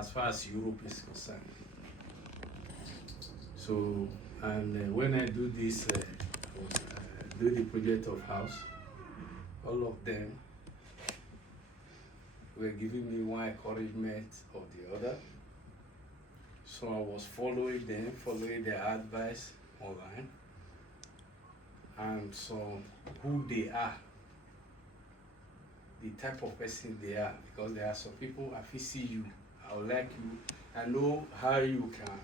as far as Europe is concerned. So, and when I do this, do the project of house, all of them were giving me one encouragement or the other. So I was following them, following their advice online, and so who they are, the type of person they are, because there are some people I feel see you, I would like you, I know how you can.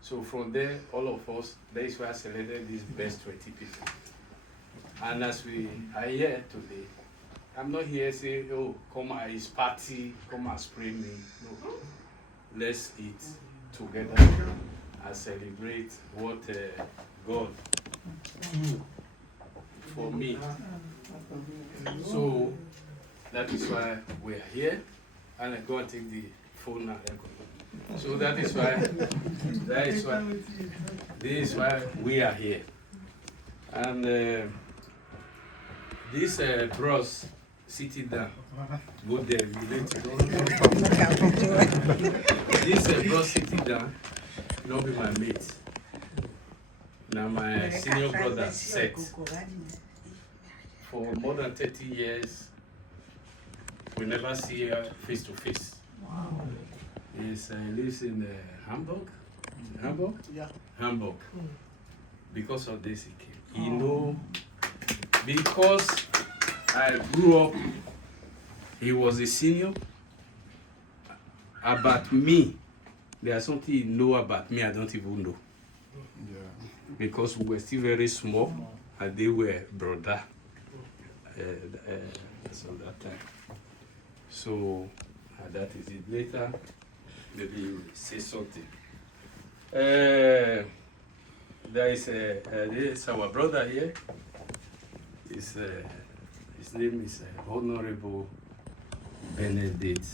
So from there, all of us, that is why I selected these best 20 people. And as we are here today, I'm not here saying, oh, come and it's party, come and spray me. No, let's eat together and celebrate what God do for me. So that is why we are here, and I go and take the phone now. So this is why we are here. And this bros sitting down, go there, relate to this bros sitting down, not be my mate. Now my senior brother Seth. For more than 30 years, we never see her face to face. Wow. He lives in Hamburg. Hamburg? Yeah. Hamburg. Because of this, he came. You know, because I grew up, he was a senior. About me, there's something he know about me I don't even know. Yeah. Because we were still very small, and they were brother. So that time. So that is it. Later, maybe you say something. There is our brother here. His name is Honorable Benedict.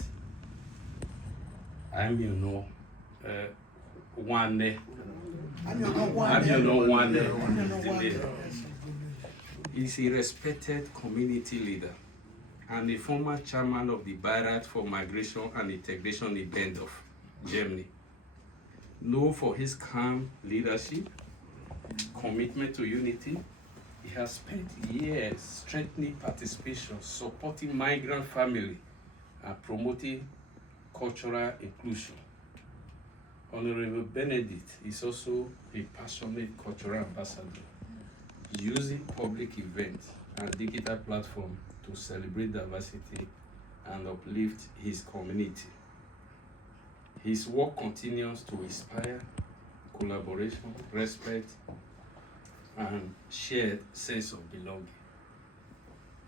One. He's a respected community leader and a former chairman of the Beirat for Migration and Integration in Bendorf, Germany. Known for his calm leadership, commitment to unity, he has spent years strengthening participation, supporting migrant families, and promoting cultural inclusion. Honorable Benedict is also a passionate cultural ambassador, using public events and digital platforms to celebrate diversity and uplift his community. His work continues to inspire collaboration, respect, and shared sense of belonging.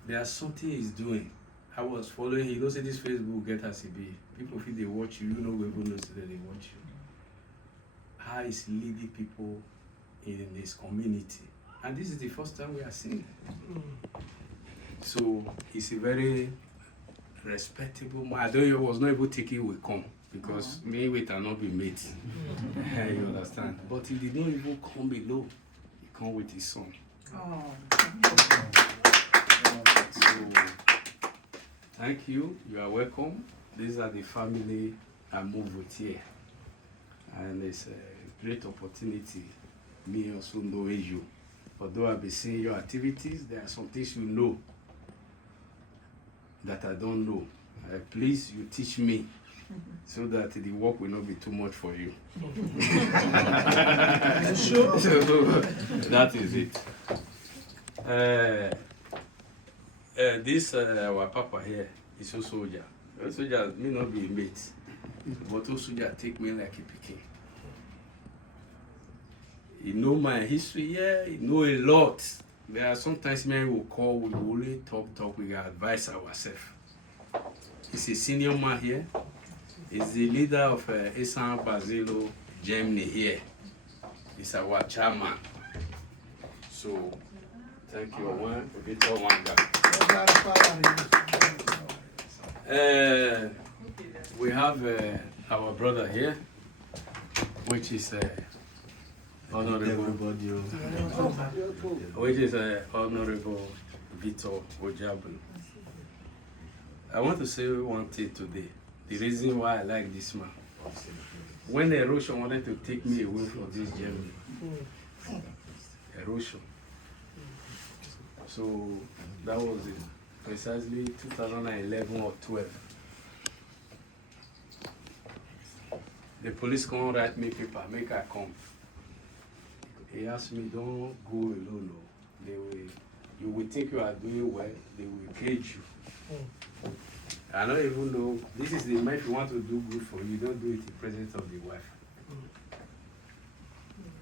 There's something he's doing. I was following, you know, say this Facebook get as it be. People feel they watch you, you know, we know that they watch you. How he's leading people in his community. And this is the first time we are seeing it. So he's a very respectable man. I don't know, was not able to take it will come because me with and not be mate. You understand? But he did not even come below. He come with his son. So thank you. You are welcome. These are the family I move with here. And it's a great opportunity. Me also knowing you. Although I've been seeing your activities, there are some things you know that I don't know. Please, you teach me so that the work will not be too much for you. Sure. So that is it. This our papa here is a soldier. A soldier may not be a mate, but a soldier take me like a pikin. He know my history here, he know a lot. There are sometimes men will call, we will only talk, we advise ourselves. He's a senior man here. He's the leader of Esan Basilo, Germany here. He's our chairman. So, thank you, one. We have our brother here, which is Honorable Honorable Victor Ojabu. I want to say one thing today. the reason why I like this man. When erosion wanted to take me away from this Germany, erosion. So that was in precisely 2011 or 12. The police come write me paper, make I come. He asked me, don't go alone. No. You will think you are doing well, they will cage you. I don't even know, this is the man, if you want to do good for you, don't do it in presence of the wife.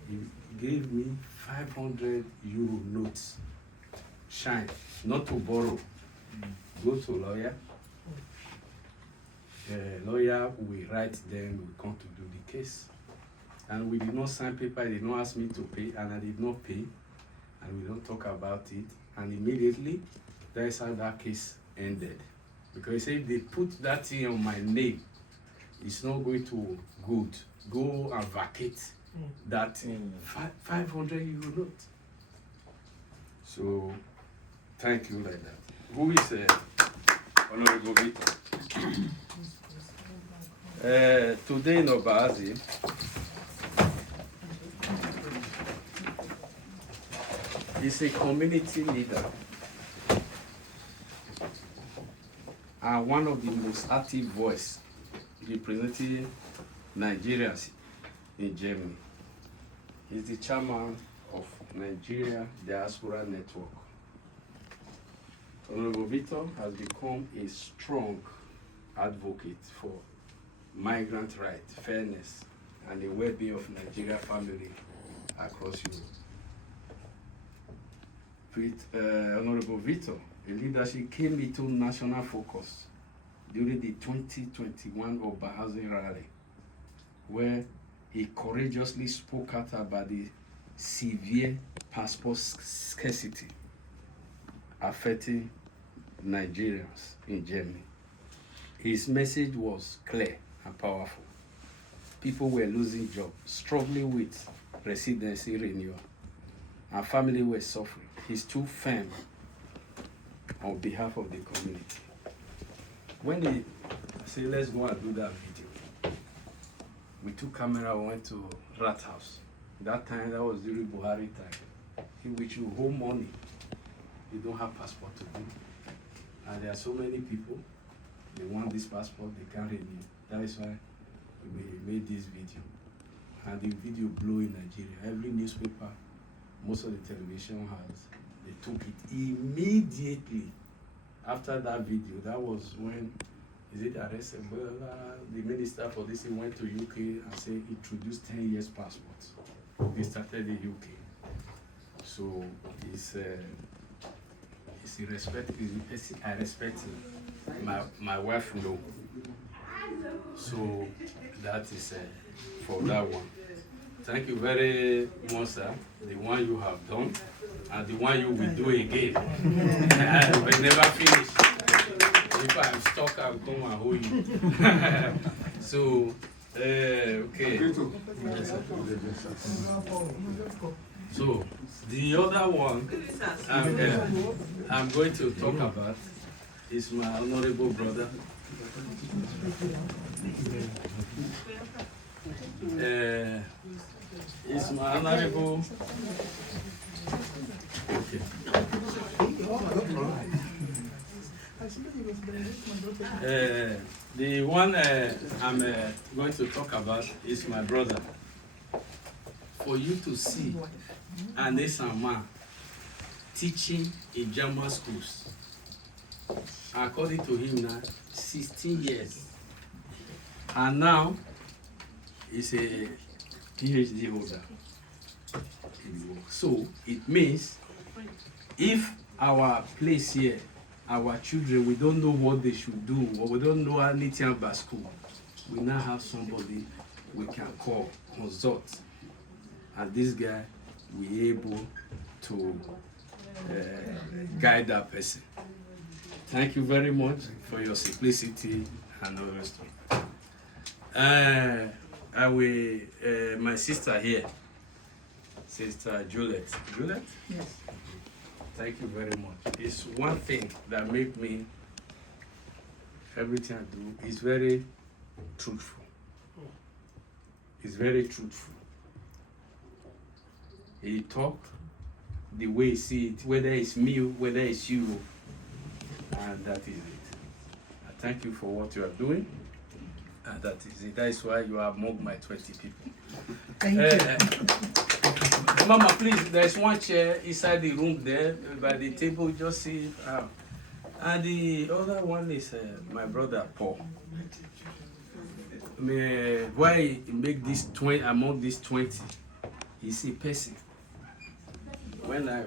He gave me 500 euro notes, shine, not to borrow, go to lawyer. Lawyer will write, then we come to do the case. And we did not sign paper, they did not ask me to pay, and I did not pay, and we don't talk about it. And immediately, that is how that case ended. Because if they put that thing on my name, it's not going to good. Go and vacate that 500 euro note. So, thank you like that. Who is Honorable Victor? Today in Obazi, he's a community leader and one of the most active voices representing Nigerians in Germany. He's the chairman of Nigeria Diaspora Network. Honorable Victor has become a strong advocate for migrant rights, fairness, and the well-being of Nigeria family across Europe. With Honorable Victor, a leadership came into national focus during the 2021 Oberhausen rally, where he courageously spoke out about the severe passport scarcity affecting Nigerians in Germany. His message was clear and powerful. People were losing jobs, struggling with residency renewal, and families were suffering. He stood firm on behalf of the community. When they said, let's go and do that video, we took camera, we went to Rat House. That time, that was during Buhari time, in which you hold money, you don't have passport to do. And there are so many people, they want this passport, they can't renew. That is why we made this video. And the video blew in Nigeria. Every newspaper, most of the television has, they took it immediately after that video. That was when, is it arrested? Well, the minister for this, he went to UK and said, introduced 10 years passports. They started in UK. So it's a respect, I respect him. My wife know. So that is for that one. Thank you very much, sir. The one you have done and the one you will do again. I will never finish. If I'm stuck, I'll come and hold you. So, okay. So, the other one I'm going to talk about is my honorable brother. Is my honorable. Okay. The one I'm going to talk about is my brother. For you to see an man teaching in German schools, according to him now, 16 years. And now, he's a PhD holder. So, it means if our place here, our children, we don't know what they should do, or we don't know anything about school, we now have somebody we can call, consult. And this guy will be able to guide that person. Thank you very much for your simplicity and all the rest. I will, my sister here, Sister Juliet. Juliet? Yes. Thank you very much. It's one thing that makes me, everything I do, is very truthful. He's very truthful. He talk the way he see it, whether it's me, whether it's you, and that is it. I thank you for what you are doing, and that is it. That is why you are among my 20 people. Thank you. Mama, please, there's one chair inside the room there by the table, just see it out. And the other one is my brother Paul. Why he make this 20 among these 20? He's a person. When I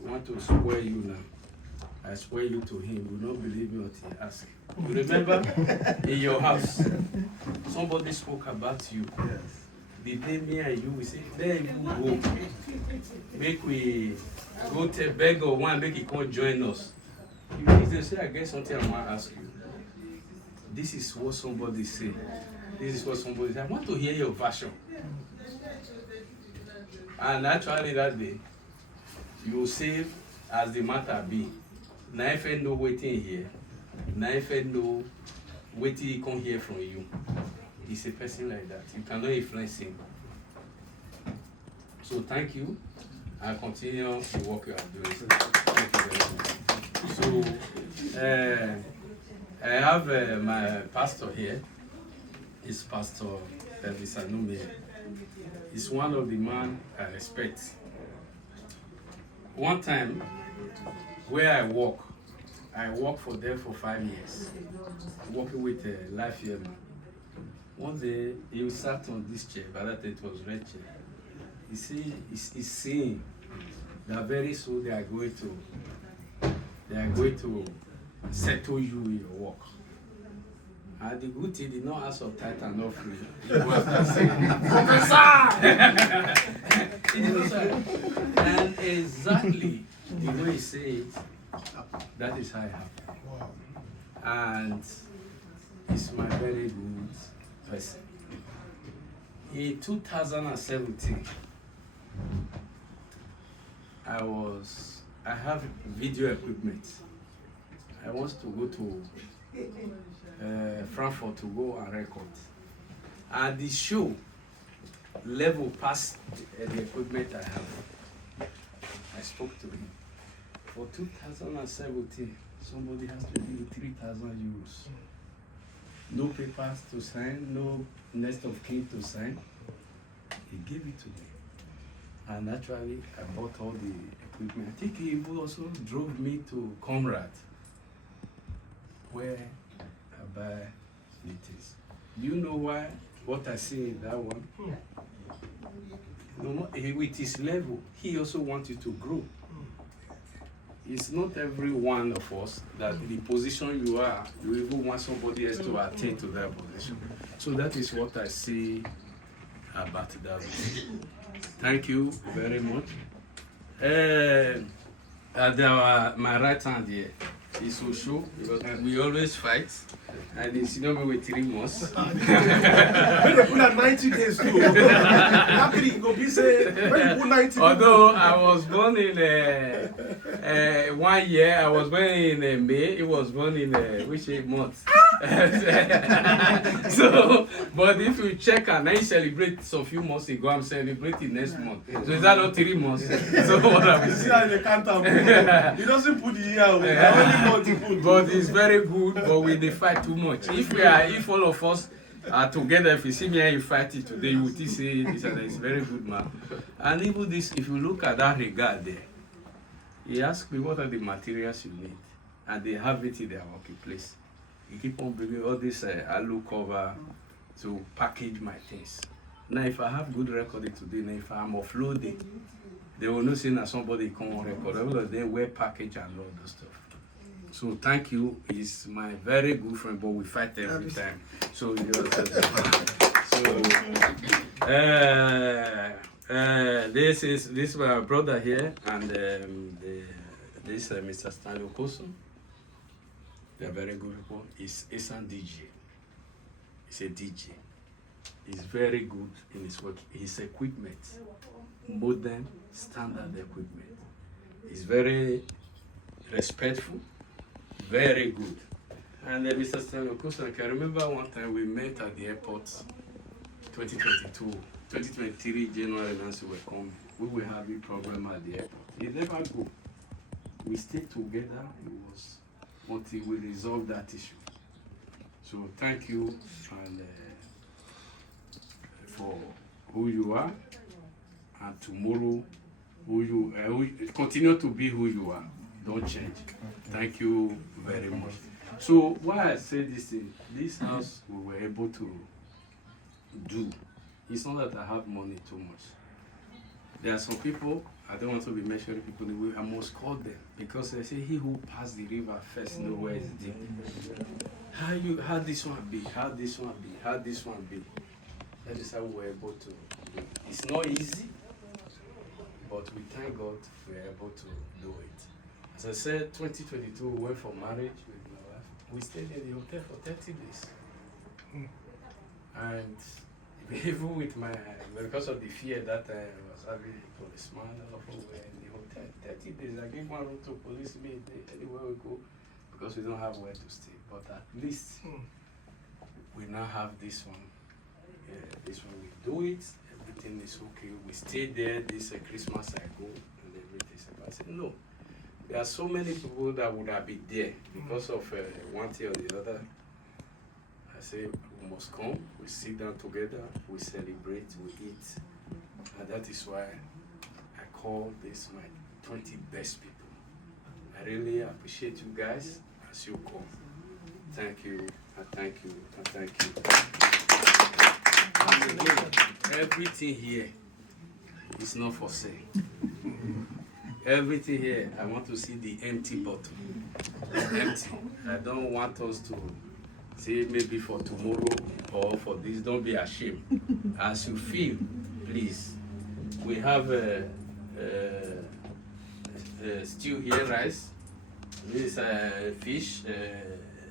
want to swear you now, I swear you to him. You will not believe me until he asks. You remember in your house, somebody spoke about you. Yes. The day me and you will say, there you go. Make we go to beg or one, make he come join us. If they say, I get something I want to ask you. This is what somebody say. This is what somebody say. I want to hear your version. And actually that day, you say, as the matter be, now if I know waiting here, now if I know waiting he come hear from you. He's a person like that. You cannot influence him. So thank you. I'll continue the work you are doing. Thank you very much. So I have my pastor here. It's Pastor Elvis Anume. He's one of the men I respect. One time, where I worked for them for 5 years, working with a life here man. One day, he sat on this chair, but that it was red chair. He's seeing that very soon they are going to settle you in your work. And the good thing did not ask for tithe and offering. He was just saying, and exactly the way he said it, that is how it happened. Wow. And he's my very good person. In 2017, I have video equipment. I want to go to Frankfurt to go and record. And the show level past the equipment I have. I spoke to him. For 2017, somebody has to give 3,000 euros. No papers to sign, no next of kin to sign. He gave it to me. And actually, I bought all the equipment. I think he also drove me to Comrade, where I buy meetings. Do you know why? What I see in that one? No, with his level, he also wants you to grow. It's not every one of us that the position you are, you even want somebody else to attain to that position. So that is what I see about that. Thank you very much. My right hand here is Osho, because we always fight. And it's not with 3 months. When they put at 90 days too. Happily go be say when you put 90 Although I was born in 1 year, I was born in May, he was born in which month? So, but if you check and I celebrate some few months ago, I'm celebrating next month. So is that not 3 months? So what are we you see how they can't have he doesn't put the year only multiple. But it's very good, but we dey fight too much. If all of us are together, if you see me and you fight it today, you will say this and it's very good man. And even this, if you look at that regard there, he asked me what are the materials you need, and they have it in their workplace. You keep on bringing all this alu cover to package my things. Now, if I have good recording today, now if I'm offloading, they will not say that somebody come on record, because they wear package and all those stuff. So thank you. He's my very good friend, but we fight every time. So this is my brother here, and this Mr. Stanley Okoso. They are very good people. He's a DJ. He's a DJ. He's very good in his work. His equipment, modern, standard equipment. He's very respectful, very good. And Mr. Stanley Okusan, I can remember one time we met at the airport, 2022, 2023, January, Nancy were coming. We were having problem at the airport. He never go. We stayed together. It was until we resolved that issue. So thank you and for who you are, and tomorrow who you continue to be who you are. Don't change. Thank you very much. So why I say this thing, this house we were able to do. It's not that I have money too much. There are some people, I don't want to be mentioning people, I must call them because they say he who passed the river first know where it's deep. How this one be, how this one be, how this one be. That is how we were able to do it. It's not easy, but we thank God we were able to do it. As I said, 2022 we went for marriage with my wife. We stayed in the hotel for 30 days. And even with because of the fear that I was having, policeman and all were in the hotel. 30 days, I gave one room to police me anywhere we go because we don't have where to stay. But at least we now have this one. This one we do it, everything is okay. We stay there, this Christmas I go and everything. I said, no. There are so many people that would have been there because of one thing or the other. I say, we must come, we sit down together, we celebrate, we eat. And that is why I call this my 20 best people. I really appreciate you guys as you come. Thank you, and thank you, and thank you. And again, everything here is not for sale. Everything here, I want to see the empty bottle. Empty. I don't want us to say maybe for tomorrow or for this. Don't be ashamed. As you feel, please. We have stew here, rice. This fish,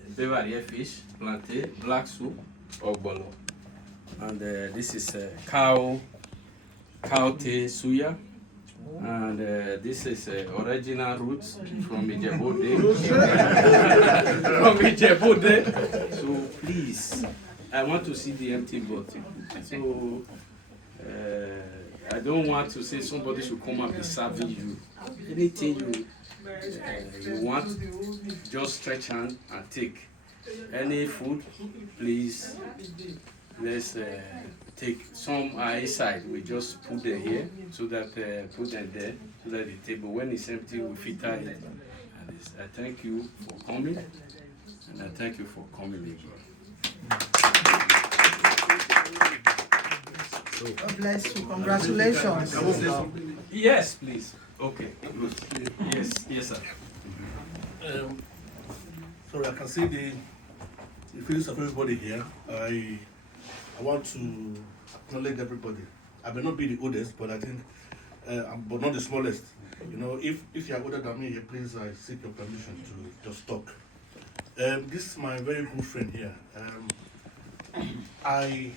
Bavaria fish, plantain, black soup, ogbolo. And this is cow tail suya. And this is original roots from Ijebu-Ode. From Ijebu-Ode. So please, I want to see the empty bottle. So I don't want to say somebody should come and be serving you. Anything you want, just stretch hand and take. Any food, please. Let's take some inside. We just put them here so that put them there so that the table, when it's empty, we filter it. And I thank you for coming, and I thank you for coming again. God bless you. Congratulations. Yes, please. Okay. Good. Yes, sir. Sorry, I can see the feelings of everybody here. I want to acknowledge everybody. I may not be the oldest, but I think, but not the smallest. You know, if you are older than me, please, I seek your permission to just talk. This is my very good friend here. I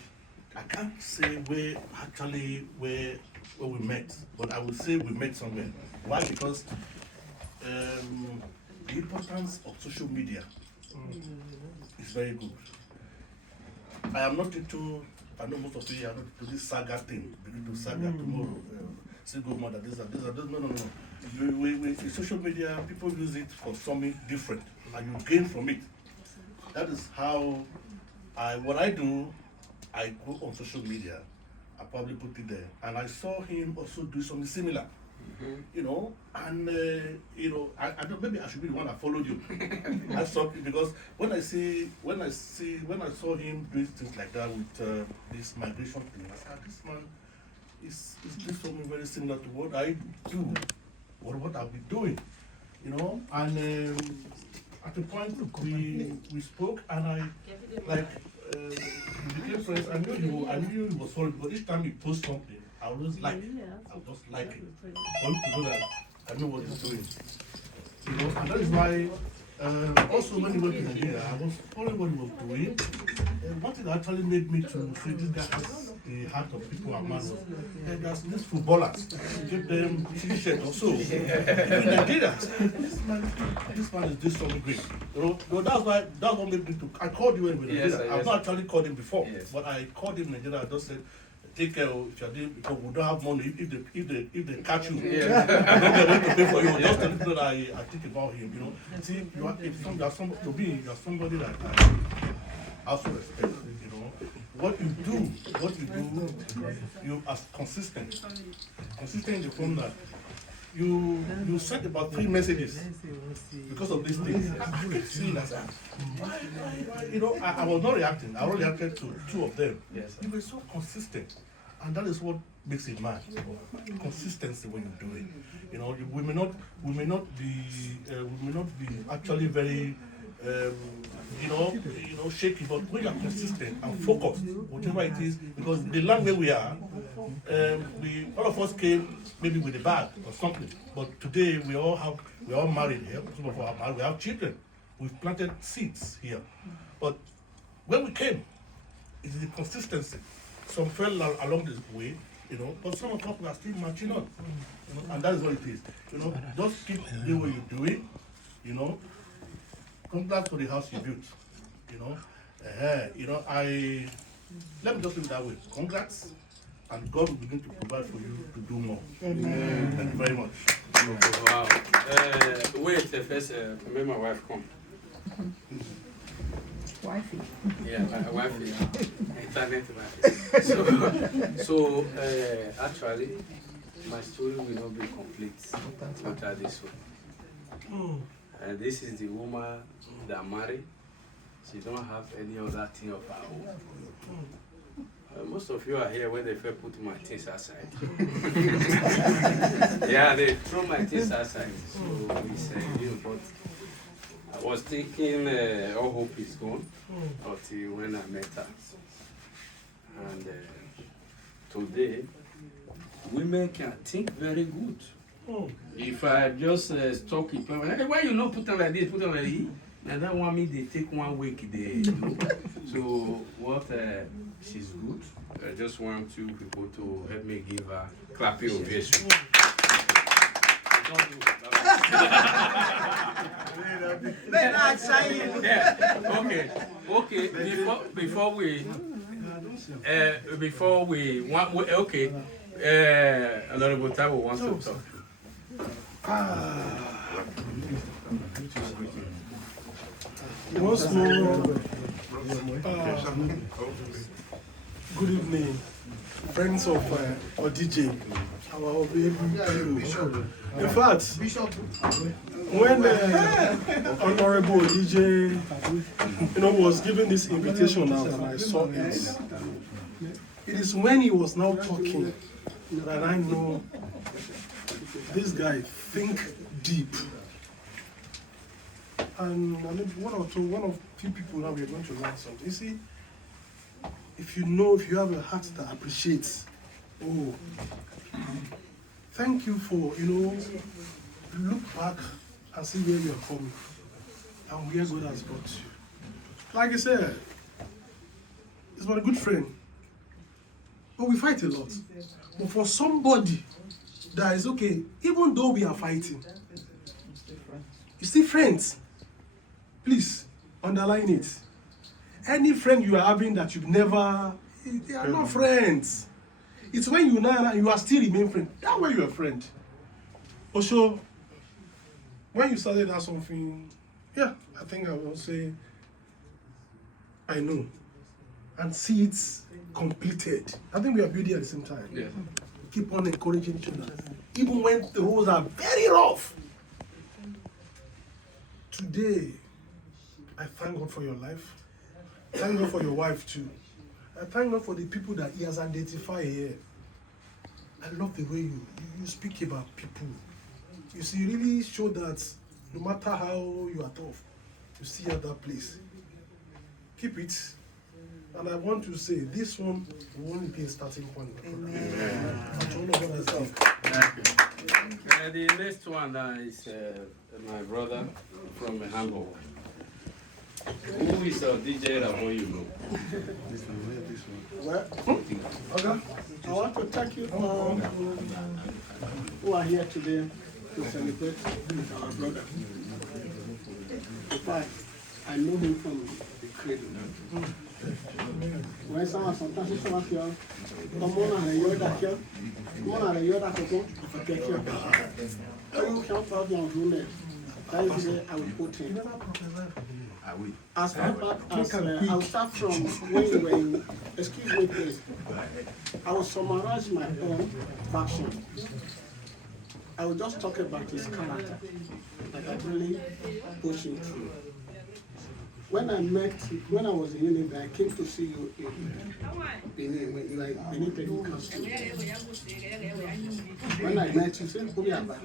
can't say where we met, but I would say we met somewhere. Why? Because the importance of social media is very good. I am not into, I know most of you are not into this saga thing, begin to saga tomorrow, single mother, this, no. With social media, people use it for something different, and you gain from it. That is how what I do, I go on social media, I probably put it there, and I saw him also do something similar. You know, and you know, I don't, maybe I should be the one that followed you. I saw, because when I saw him doing things like that with this migration thing, I said, this man is doing something very similar to what I do, or what I've been doing, you know. And at the point we spoke, and I like we became friends. I knew he was following, because each time he posts something, I would just like it. I would just like it. I want to know that I know what he's doing. You know, and that is why also when he went to Nigeria, I was following what he was doing. And what it actually made me to say, this guy has the heart of people around us. And there's these footballers, give them t-shirt or so. In Nigeria, this man is doing something great. That's what made me to. I called you in with Nigeria. I've not actually called him before, but I called him in Nigeria. I just said, take care of your deal because we don't have money. If they catch you, I don't get money to pay for you. Just tell people that I think about him. See, you're somebody that I also respect. What you do, you are consistent. Consistent in the form that you sent about 3 messages because of these things. I keep seeing that. Why? I was not reacting. I only reacted to 2 of them. Yes, You were so consistent, and that is what makes it mad. Consistency when you do it. We may not be actually very. Shaky, but when you are consistent and focused, whatever it is, because the land where we are, all of us came maybe with a bag or something, but today we all married here. Some of us are married. We have children. We've planted seeds here, but when we came, it is the consistency. Some fell along the way, but some of us are still marching on, and that is what it is. Just keep doing what you do it, Congrats to the house you built. Let me just leave it that way. Congrats, and God will begin to provide for you to do more. Amen. Thank you very much. Wow. Wait, first, make my wife come. Wifey. Yeah, my wife is internet wife. So actually, my story will not be complete without this one. This is the woman that married. She don't have any other thing of her own. Most of you are here when they first put my things aside. Yeah, they throw my things aside. So it's but I was thinking all hope is gone until when I met her. And today, women can think very good. If I just talk in public, hey, why you not put on like this, put on like this? And that one me they take 1 week they do. So what she's good. I just want you people to help me give her clapping ovation. Yeah. Okay. Before we okay. Honorable Tabo wants to talk. Once more, good evening, friends of ODJ, our Bishop. In fact, when Honorable ODJ, was given this invitation out and I saw it, it is when he was now talking that I know this guy think deep. And one of few people now we're going to learn something. You see, if you have a heart that appreciates, thank you for, look back and see where you are coming and where God has brought you. Like I said, he's my good friend, but we fight a lot. But for somebody that is okay, even though we are fighting, you still friends. Please underline it. Any friend you are having that you've never, they are not friends. It's when you are still remain friend. That way you're a friend. Also, when you started that something, I think I will say, I know, and see it completed. I think we are building at the same time. Yeah. Keep on encouraging each other, even when the roads are very rough. Today, I thank God for your life. Thank God for your wife too. I thank God for the people that He has identified here. I love the way you speak about people. You see, you really show that no matter how you are tough, you see at that place. Keep it. And I want to say, this one will only be a starting point. Amen. The next one is my brother from Hamburg. Who is a DJ Rabo, you know? Well, brother. I want to thank you all who are here today to celebrate with our brother. In fact, I know him from the cradle. When sometimes someone here, come on and you're that here, come on and you're that here, forget you. You can't have your room. That is where I will put him. As far as I will start from when you were in, excuse me please, I will summarize my own version. I will just talk about his character, like I really push him through. When I was in Union, I came to see you in Benin, when you were in Benin Technical School. When I met you, you said, Kuriaba,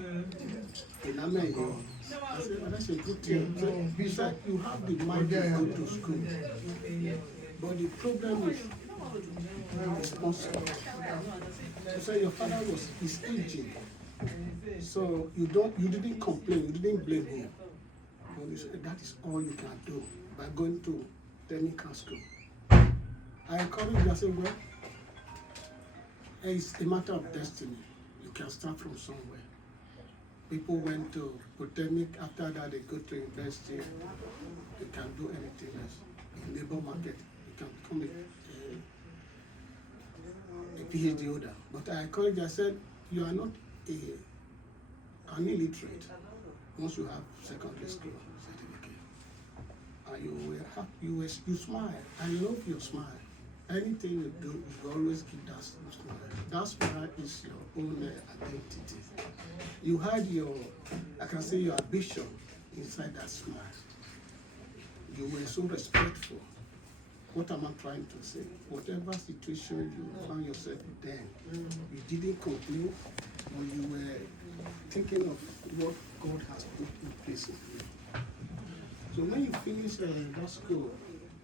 and I met you. I said, well, that's a good thing. You said you have the mind to go to school, but the problem is responsible. You said your father is aging, so you didn't complain, you didn't blame him. But you said that is all you can do by going to technical school. I encourage you. I said, well, it's a matter of destiny. You can start from somewhere. People went to Polytechnic, after that they go to university, they can do anything else. In labor market, you can become a PhD holder. But I encourage you, I said, you are not an illiterate once you have secondary school certificate. And you smile. I love your smile. Anything you do, you always keep that smile. That smile is your own identity. You had I can say your ambition inside that smile. You were so respectful. What am I trying to say? Whatever situation you found yourself in then, you didn't complain, but you were thinking of what God has put in place in you. So when you finish that school,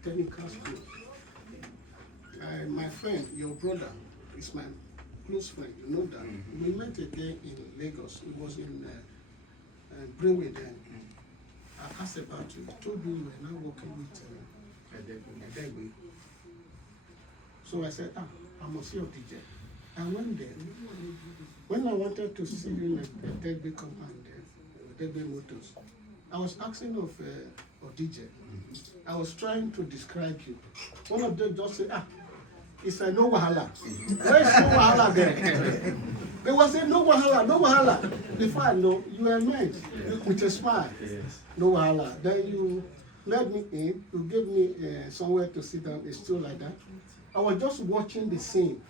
technical school, my friend, your brother, is my close friend, you know that. We met again in Lagos. He was in Greenway then. I asked about you. He told me you were now working with Edegbe. So I said, I must see your DJ. I went there. When I wanted to see you in Edegbe compound, Edegbe Motors, I was asking of DJ. I was trying to describe you. One of them just said, he said, no wahala. Where is no wahala there? They were saying, no wahala, no wahala. Before I know, you were met with a smile. No wahala. Then you led me in, you gave me somewhere to sit down, a stool like that. I was just watching the scene.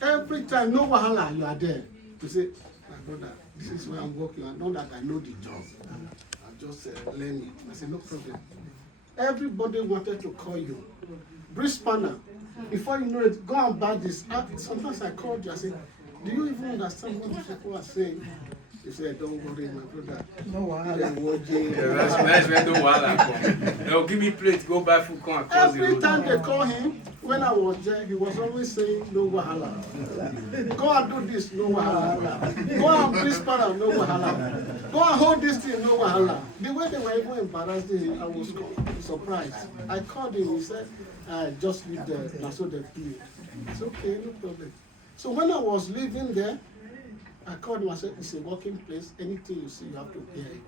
Every time, no wahala, you are there. To say, my brother, this is where I'm working. I know that I know the job. I just learn it. I said, no problem. Everybody wanted to call you. Bruce Spanner. Before you know it, go and buy this. Sometimes I called you, I said, do you even understand what the people are saying? You said, don't worry, my brother. No wahala. That's where the wahala come. They'll give me plate, go buy food, come across the road. Every time they call him, when I was there, he was always saying, no wahala. Go and do this, no wahala. Go and please para, no wahala. Go and hold this thing, no wahala. The way they were even embarrassed, I was surprised. I called him, he said, just leave the so the PA. It's okay, no problem. So when I was living there, I called him, I said, it's a working place, anything you see, you have to hear it.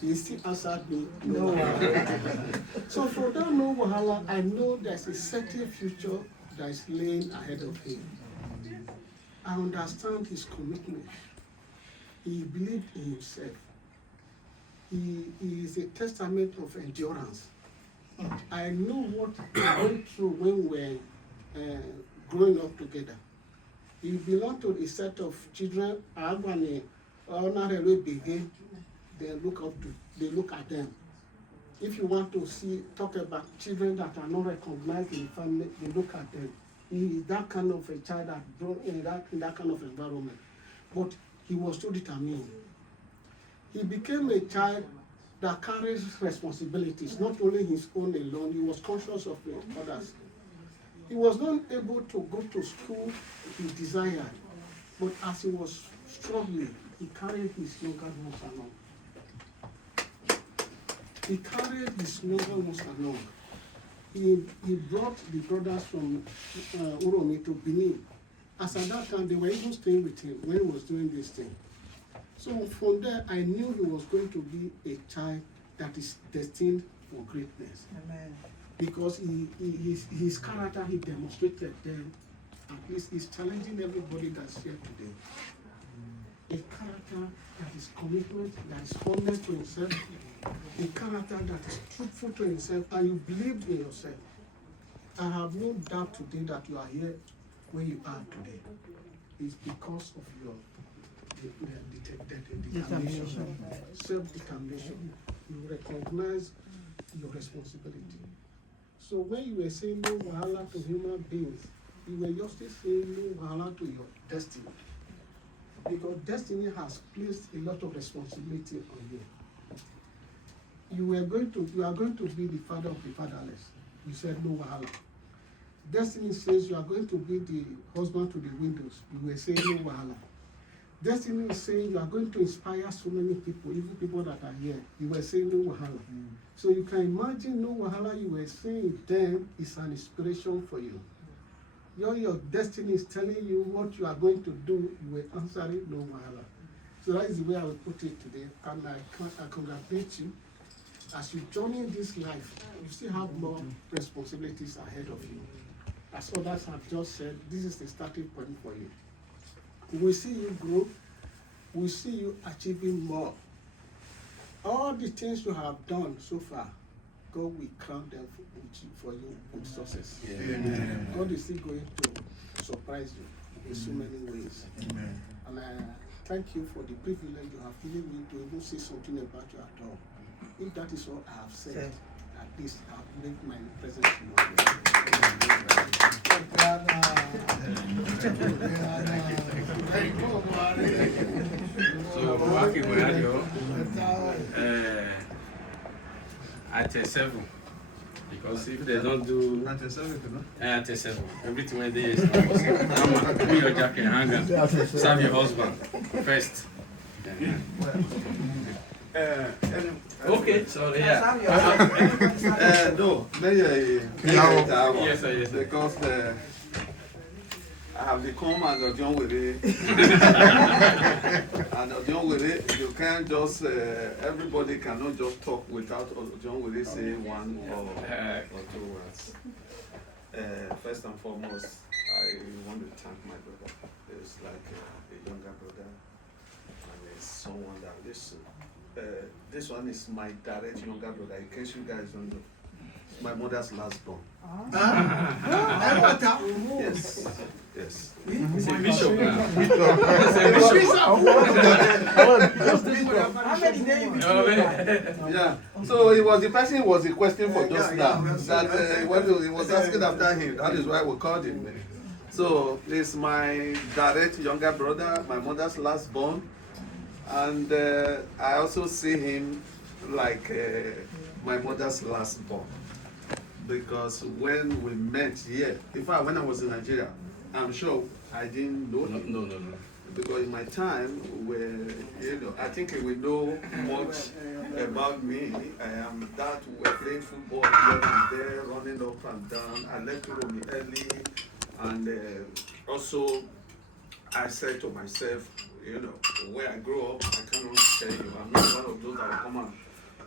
He still answered me, no wahala. So for that no wahala, I know there's a certain future that is laying ahead of him. I understand his commitment. He believed in himself. He is a testament of endurance. I know what we went through when we were growing up together. He belonged to a set of children, they look at them. If you want to talk about children that are not recognized in the family, they look at them. He is that kind of a child that grew in that kind of environment. But he was so determined. He became a child that carries responsibilities, not only his own alone, he was conscious of others. He was not able to go to school he desired, but as he was struggling, he carried his younger ones along. He carried his younger ones along. he brought the brothers from Uromi to Benin. As at that time, they were even staying with him when he was doing this thing. So from there, I knew he was going to be a child that is destined for greatness. Amen. Because his character, he demonstrated then, at least he's challenging everybody that's here today. A character that is commitment, that is honest to himself, a character that is truthful to himself, and you believe in yourself. I have no doubt today that you are here where you are today. It's because of your determination, self-determination. You recognize your responsibility. So when you were saying no wahala to human beings, you were just saying no wahala to your destiny. Because destiny has placed a lot of responsibility on you. You are going to be the father of the fatherless. You said no wahala. Destiny says you are going to be the husband to the widows. You were saying no wahala. Destiny is saying you are going to inspire so many people, even people that are here. You were saying no wahala. So you can imagine no wahala you were saying then is an inspiration for you. Your destiny is telling you what you are going to do. You were answering no wahala. So that is the way I will put it today. And I congratulate you. As you journey this life, you still have more responsibilities ahead of you. As others have just said, this is the starting point for you. We see you grow, we see you achieving more. All the things you have done so far, God will crown them for you with success. Amen. God is still going to surprise you in so many ways. Amen. And I thank you for the privilege you have given me to even say something about you at all. If that is all I have said, at least I've made my presence So, Waki Boyadio, at 7, because if they don't do at 7, everything when they is come on, put your jacket, hang on, serve your husband first. Okay, so yeah. No, Yes, sir, yes, sir. because I have become an John with it. And John with it, you can't just, everybody cannot just talk without John with it say one or 2 words. First and foremost, I want to thank my brother. It's like a younger brother, and it's someone that listens. This one is my direct younger brother, in case you guys don't know. My mother's last born. Yes, yes. It's a bishop now. How many days? Yeah. So it was the person who was requesting for just now. That when he was asking after him, that is why we called him. So it's my direct younger brother, my mother's last born. And I also see him like my mother's last born. Because when we met here, in fact, when I was in Nigeria, I'm sure I didn't know him. No. Because in my time, I think he will know much about me. I am that we're playing football here and there, running up and down. I left Uromi early, and also I said to myself, where I grew up, I cannot tell you. I'm not one of those that will come and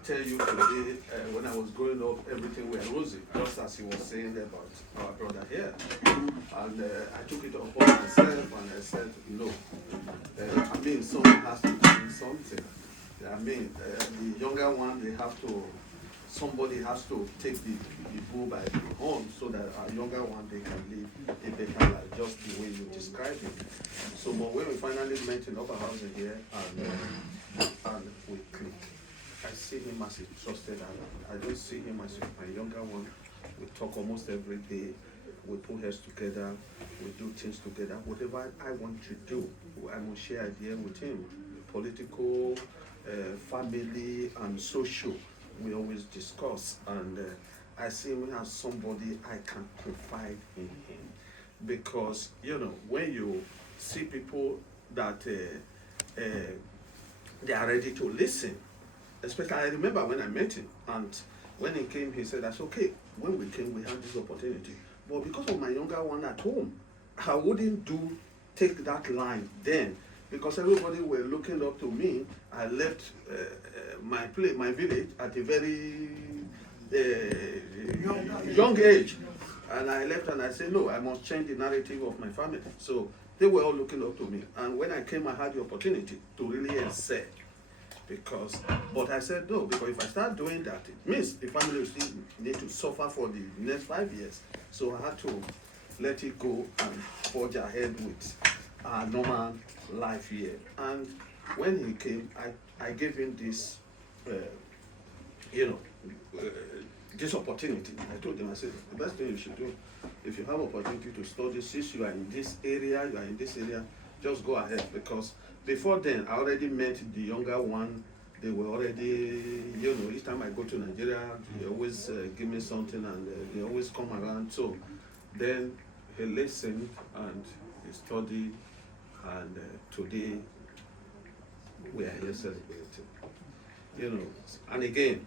tell you today, when I was growing up, everything was rosy, just as he was saying about our brother here. And I took it upon myself and I said, no. Someone has to do something. The younger one, somebody has to take the bull by the horn so that our younger one, they can live a better life, just the way you described it. So, but when we finally met in Upper House here, and we clicked, I see him as a trusted ally. I don't see him as my younger one. We talk almost every day. We put heads together. We do things together. Whatever I want to do, I will share ideas with him. Political, family, and social. We always discuss. And I see him as somebody I can confide in him. Because, when you see people that they are ready to listen, especially, I remember when I met him, and when he came, he said, "That's okay. when we came, we had this opportunity. But because of my younger one at home, I wouldn't take that line then, because everybody were looking up to me. I left my village at a very young age, and I left and I said, no, I must change the narrative of my family. So they were all looking up to me, and when I came, I had the opportunity to really excel. But I said no, because if I start doing that, it means the family will still need to suffer for the next 5 years. So I had to let it go and forge ahead with our normal life here. And when he came, I gave him this, this opportunity. I told him, I said, the best thing you should do, if you have opportunity to study, since you are in this area, just go ahead. Because before then, I already met the younger one. They were already, each time I go to Nigeria, they always give me something, and they always come around. So then he listened and he studied, and today we are here celebrating. And again,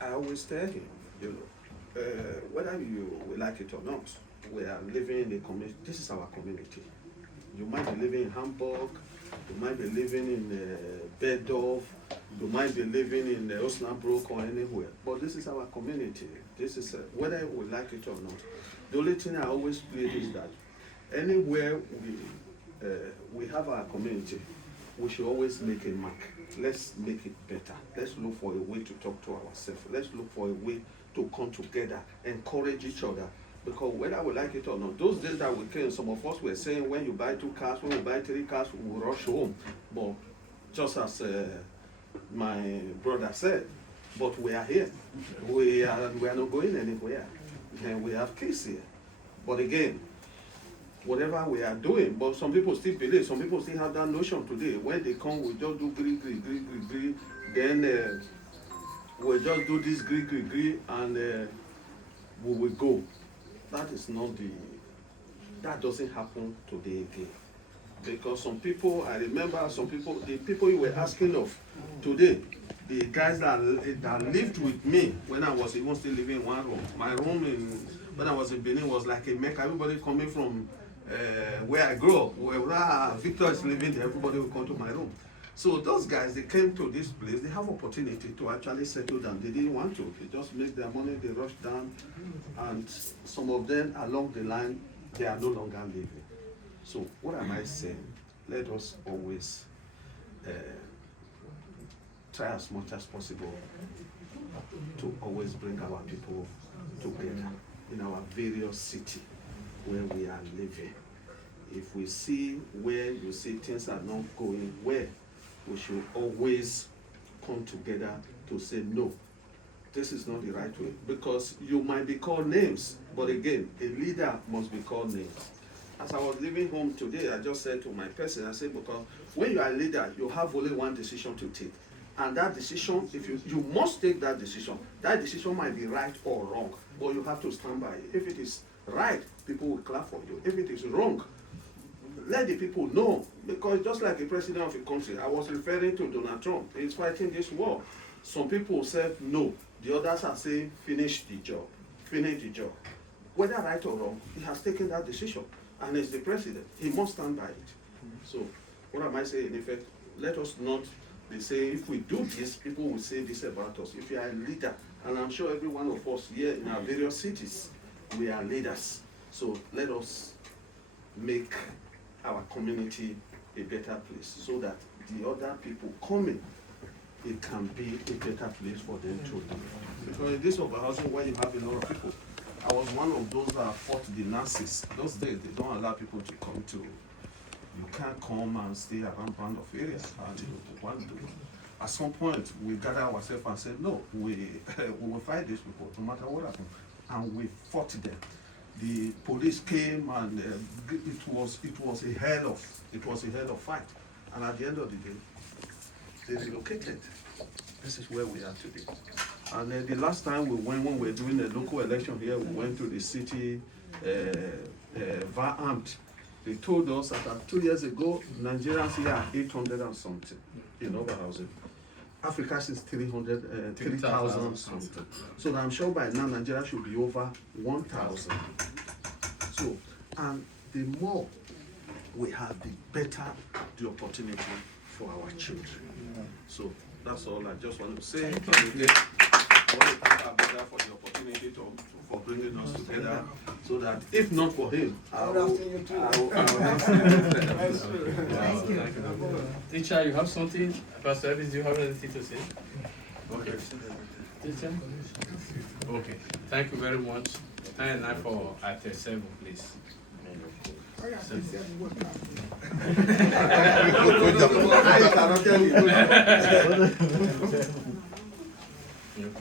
I always tell him, whether you like it or not, we are living in a community. This is our community. You might be living in Hamburg, you might be living in Bedorf, you might be living in Osnabrück or anywhere, but this is our community. This is whether we like it or not. The only thing I always feel is that anywhere we have our community, we should always make a mark. Let's make it better. Let's look for a way to talk to ourselves. Let's look for a way to come together, encourage each other. Because whether we like it or not, those days that we came, some of us were saying, when you buy 2 cars, when you buy 3 cars, we will rush home. But just as my brother said, but we are here. We are not going anywhere. And we have kids here. But again, whatever we are doing, but some people still believe, some people still have that notion today. When they come, we just do gree. Then we'll just do this gree, and we will go. That is not that doesn't happen today again. Because some people, I remember the people you were asking of today, the guys that lived with me when I was even still living in one room. My room when I was in Benin was like a Mecca. Everybody coming from where I grew up, where Victor is living there, everybody will come to my room. So those guys, they came to this place, they have opportunity to actually settle down. They didn't want to. They just make their money, they rush down, and some of them along the line, they are no longer living. So what am I saying? Let us always try as much as possible to always bring our people together in our various cities where we are living. If we see where you see things are not going well, we should always come together to say, no, this is not the right way. Because you might be called names, but again, a leader must be called names. As I was leaving home today, I just said to my person, I said, because when you are a leader, you have only one decision to take. And that decision, if you must take that decision might be right or wrong, but you have to stand by it. If it is right, people will clap for you. If it is wrong, let the people know. Because just like the president of a country, I was referring to Donald Trump. He's fighting this war. Some people said no. The others are saying finish the job. Finish the job. Whether right or wrong, he has taken that decision. And as the president, he must stand by it. So what am I saying? In effect, let us not be saying if we do this, people will say this about us. If you are a leader, and I'm sure every one of us here in our various cities, we are leaders. So let us make our community a better place so that the other people coming, it can be a better place for them to live. Because in this overhousing where you have a lot of people, I was one of those that fought the Nazis. Those days, they don't allow people to come to. You can't come and stay around band of areas. And at some point, we gathered ourselves and said, no, we will fight these people, no matter what happens. And we fought them. The police came, and it was a hell of fight. And at the end of the day, they relocated. This is where we are today. And the last time we went, when we were doing the local election here, we went to the city, Vaamt. They told us that 2 years ago, Nigerians here are 800 and something in overhousing. Africa is 300, 3,000 3,000 something. So I'm sure by now Nigeria should be over 1,000. So, and the more we have, the better the opportunity for our children. So that's all I just want to say. And again, I want to thank our brother for the opportunity for bringing us together, so that if not for him, I will not see you. Thank you. Teacher, you have something? Pastor Elvis, do you have anything to say? Okay. Teacher? Okay. Thank you very much. And now for Item 7, please. I cannot tell you.